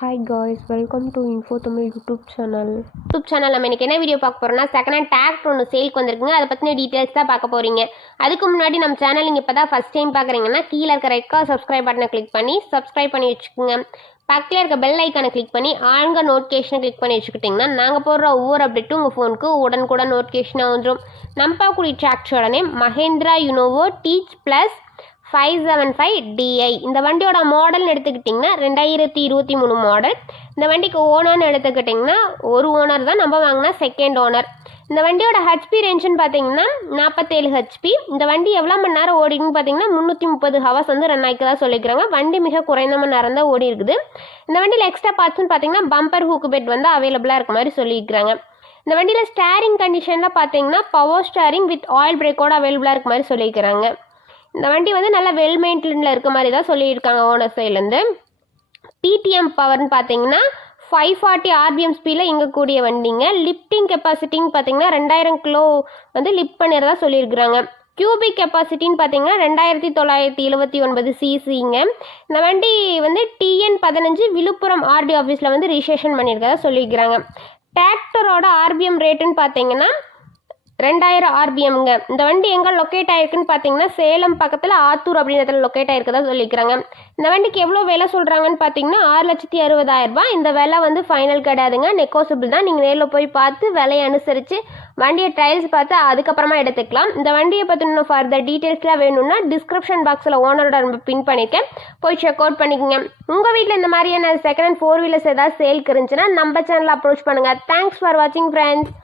Hi guys, welcome to info Tamil YouTube channel. நம்ம இன்னைக்கு என்ன வீடியோ பார்க்க போறோம்னா, செகண்ட் ஹேண்ட் டிராக்டர் ஒன்று சேல்க்கு வந்திருக்குங்க. அதை பற்றின டீட்டெயில்ஸ் தான் பார்க்க போறீங்க. அதுக்கு முன்னாடி நம்ம சேனல் நீங்கள் இப்போ தான் ஃபஸ்ட் டைம் பார்க்குறீங்கன்னா கீழே இருக்க ரெட் கலர் சப்ஸ்கிரைப் பட்டனை கிளிக் பண்ணி சப்ஸ்கிரைப் பண்ணி வச்சுக்கோங்க. பக்கத்தில் இருக்க பெல் ஐக்கானை கிளிக் பண்ணி ஆளுங்க நோட்டிஃபிகேஷனை கிளிக் பண்ணி வச்சுக்கிட்டிங்கன்னா நாங்கள் போடுற ஒவ்வொரு அப்டேட்டும் உங்கள் ஃபோனுக்கு உடனுக்குடன் நோட்டிஃபிகேஷனாக வந்துடும். நம்ம பார்க்கக்கூடிய டிராக்டரோட name Mahindra Yuvo tech plus 575 DI. இந்த வண்டியோட மாடல்னு எடுத்துக்கிட்டிங்கன்னா 2023 மாடல். இந்த வண்டிக்கு ஓனர்னு எடுத்துக்கிட்டிங்கன்னா ஒரு ஓனர் தான், நம்ம வாங்கினா செகண்ட் ஓனர். இந்த வண்டியோட ஹெச்பி ரேஞ்சுன்னு பார்த்தீங்கன்னா 47 ஹெச்பி. இந்த வண்டி எவ்வளோ மணி நேரம் ஓடின்னு பார்த்தீங்கன்னா 330 ஹவர்ஸ் வந்து ரன் ஆகிக்கதா சொல்லிக்கிறாங்க. வண்டி மிக குறைந்த மணி நேரம் தான் ஓடி இருக்குது. இந்த வண்டியில் எக்ஸ்ட்ரா பார்ட்ஸ்னு பார்த்தீங்கன்னா பம்பர் ஹூக் பெட் வந்து அவைலபிளாக இருக்க மாதிரி சொல்லியிருக்கிறாங்க. இந்த வண்டியில் ஸ்டேரிங் கண்டிஷனில் பார்த்தீங்கன்னா பவர் ஸ்டேரிங் வித் ஆயில் பிரேக்கோட அவைலபிளாக இருக்க மாதிரி சொல்லியிருக்கிறாங்க. இந்த வண்டி வந்து நல்லா வெல் மெயின்டெயினில் இருக்க மாதிரி தான் சொல்லியிருக்காங்க ஓனர் சைட்லேருந்து. டிடிஎம் பவர்னு பார்த்தீங்கன்னா 540 RPM ஸ்பீடில் இயங்கக்கூடிய வண்டிங்க. லிஃப்டிங் கெப்பாசிட்டின்னு பார்த்தீங்கன்னா 2000 கிலோ வந்து லிஃப்ட் பண்ணிடுறதா சொல்லியிருக்கிறாங்க. கியூபிக் கெப்பாசிட்டின்னு பார்த்தீங்கன்னா 2979 சிசிங்க. இந்த வண்டி வந்து TN15 விழுப்புரம் RD ஆஃபீஸில் வந்து ரிஜிஸ்ட்ரேஷன் பண்ணியிருக்கதா சொல்லியிருக்கிறாங்க. டிராக்டரோட ஆர்பிஎம் ரேட்டுன்னு பார்த்தீங்கன்னா 2000 RPMங்க. இந்த வண்டி எங்கே லொக்கேட் ஆகிருக்குன்னு பார்த்தீங்கன்னா சேலம் பக்கத்தில் ஆத்தூர் அப்படின்றதுல லொக்கேட் ஆகிருக்கதா சொல்லிக்கிறாங்க. இந்த வண்டிக்கு எவ்வளோ விலை சொல்கிறாங்கன்னு பார்த்தீங்கன்னா 6,60,000 ரூபாய். இந்த விலை வந்து ஃபைனல் கிடையாதுங்க, நெகோசியபிள் தான். நீங்கள் நேரில் போய் பார்த்து விலையை அனுசரித்து வண்டியை ட்ரையல்ஸ் பார்த்து அதுக்கப்புறமா எடுத்துக்கலாம். இந்த வண்டியை பற்றின ஃபர்தர் டீட்டெயில்ஸ்லாம் வேணும்னா டிஸ்கிரிப்ஷன் பாக்ஸில் ஓனரோட நம்ம பின் பண்ணியிருக்கேன், போய் செக் அவுட் பண்ணிக்கோங்க. உங்கள் வீட்டில் இந்த மாதிரியான செகண்ட் ஹேண்ட் 4 வீலர்ஸ் ஏதாவது சேல்க்கு இருந்துச்சுன்னா நம்ம சேனலில் அப்ரோச் பண்ணுங்கள். தேங்க்ஸ் ஃபார் வாட்சிங் ஃப்ரெண்ட்ஸ்.